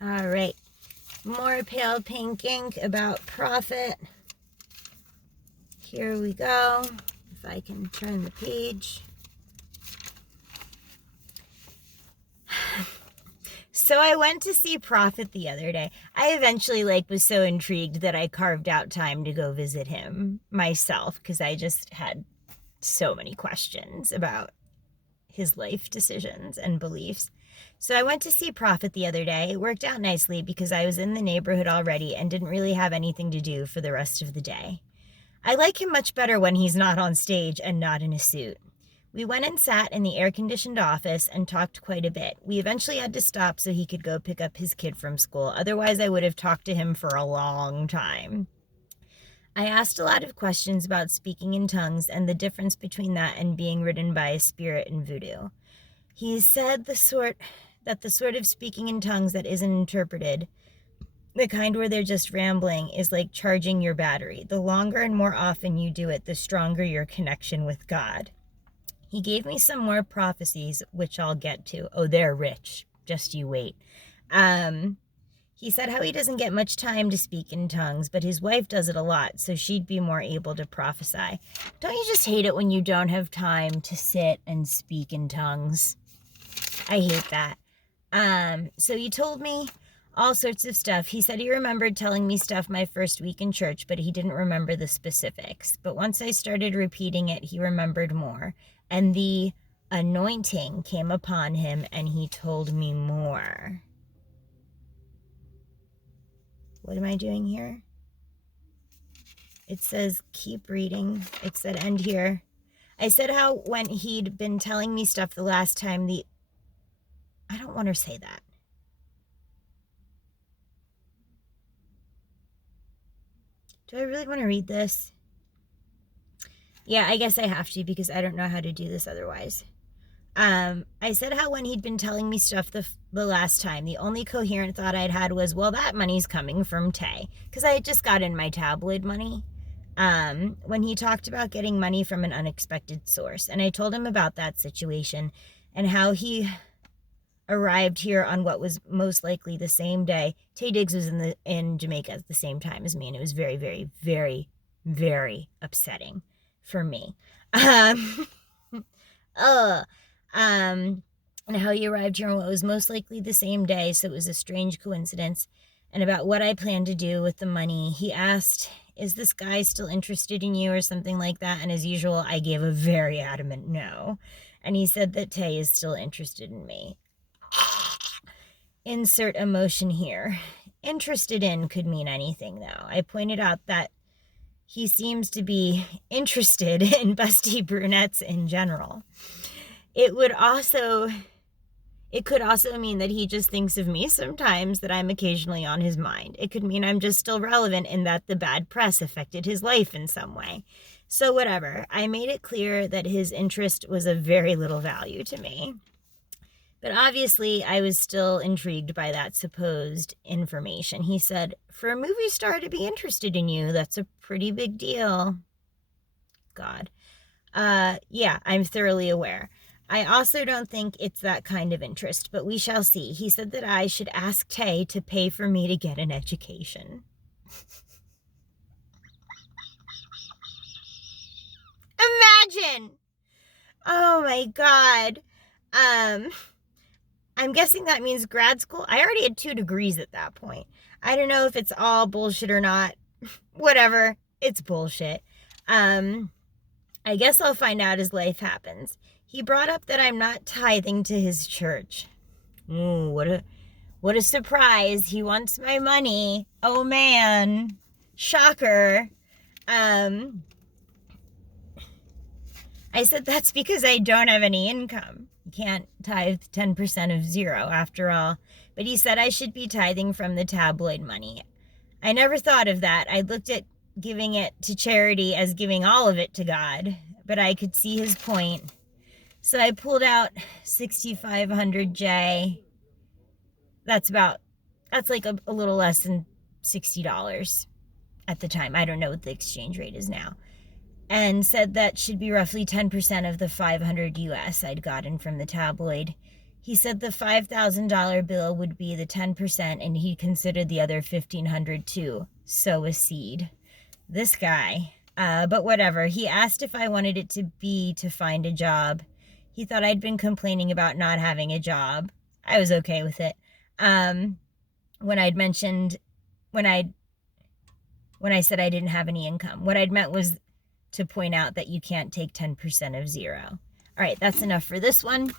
All right. More pale pink ink about Prophet. Here we go. If I can turn the page. So I went to see Prophet the other day. I eventually was so intrigued that I carved out time to go visit him myself because I just had so many questions about his life decisions and beliefs. So I went to see Prophet the other day. It worked out nicely because I was in the neighborhood already and didn't really have anything to do for the rest of the day. I like him much better when he's not on stage and not in a suit. We went and sat in the air-conditioned office and talked quite a bit. We eventually had to stop so he could go pick up his kid from school. Otherwise, I would have talked to him for a long time. I asked a lot of questions about speaking in tongues and the difference between that and being ridden by a spirit in voodoo. He said the sort of speaking in tongues that isn't interpreted, the kind where they're just rambling, is like charging your battery. The longer and more often you do it, the stronger your connection with God. He gave me some more prophecies, which I'll get to. Oh, they're rich. Just you wait. He said how he doesn't get much time to speak in tongues, but his wife does it a lot, so she'd be more able to prophesy. Don't you just hate it when you don't have time to sit and speak in tongues? I hate that. So he told me all sorts of stuff. He said he remembered telling me stuff my first week in church, but he didn't remember the specifics. But once I started repeating it, he remembered more. And the anointing came upon him, and he told me more. What am I doing here? It says keep reading. It said end here. I said how when he'd been telling me stuff the last time, I don't want to say that. Do I really want to read this? Yeah, I guess I have to because I don't know how to do this otherwise. I said how when he'd been telling me stuff the last time, the only coherent thought I'd had was, well, that money's coming from Tay. Because I had just gotten my tabloid money. When he talked about getting money from an unexpected source. And I told him about that situation and how he arrived here on what was most likely the same day. Tay Diggs was in Jamaica at the same time as me, and it was very, very, very, very upsetting for me. And how he arrived here on what was most likely the same day, so it was a strange coincidence. And about what I planned to do with the money, he asked, is this guy still interested in you or something like that? And as usual, I gave a very adamant no. And he said that Tay is still interested in me. Insert emotion here. Interested in could mean anything, though. I pointed out that he seems to be interested in busty brunettes in general. It could also mean that he just thinks of me sometimes, that I'm occasionally on his mind. It could mean I'm just still relevant and that the bad press affected his life in some way. So whatever, I made it clear that his interest was of very little value to me. But obviously, I was still intrigued by that supposed information. He said, for a movie star to be interested in you, that's a pretty big deal. God. Yeah, I'm thoroughly aware. I also don't think it's that kind of interest, but we shall see. He said that I should ask Tay to pay for me to get an education. Imagine! Oh my God. I'm guessing that means grad school. I already had 2 degrees at that point. I don't know if it's all bullshit or not. Whatever. It's bullshit. I guess I'll find out as life happens. He brought up that I'm not tithing to his church. Ooh, what a surprise. He wants my money. Oh man. Shocker. I said that's because I don't have any income. You can't tithe 10% of zero after all. But he said I should be tithing from the tabloid money. I never thought of that. I looked at giving it to charity as giving all of it to God. But I could see his point. So I pulled out 6,500 That's like a little less than $60 at the time. I don't know what the exchange rate is now. And said that should be roughly 10% of the 500 US I'd gotten from the tabloid. He said the $5,000 bill would be the 10% and he considered the other $1,500 to sow a seed. This guy. But whatever. He asked if I wanted it to be to find a job. He thought I'd been complaining about not having a job. I was okay with it. When I'd mentioned, when I said I didn't have any income, what I'd meant was to point out that you can't take 10% of zero. All right, that's enough for this one.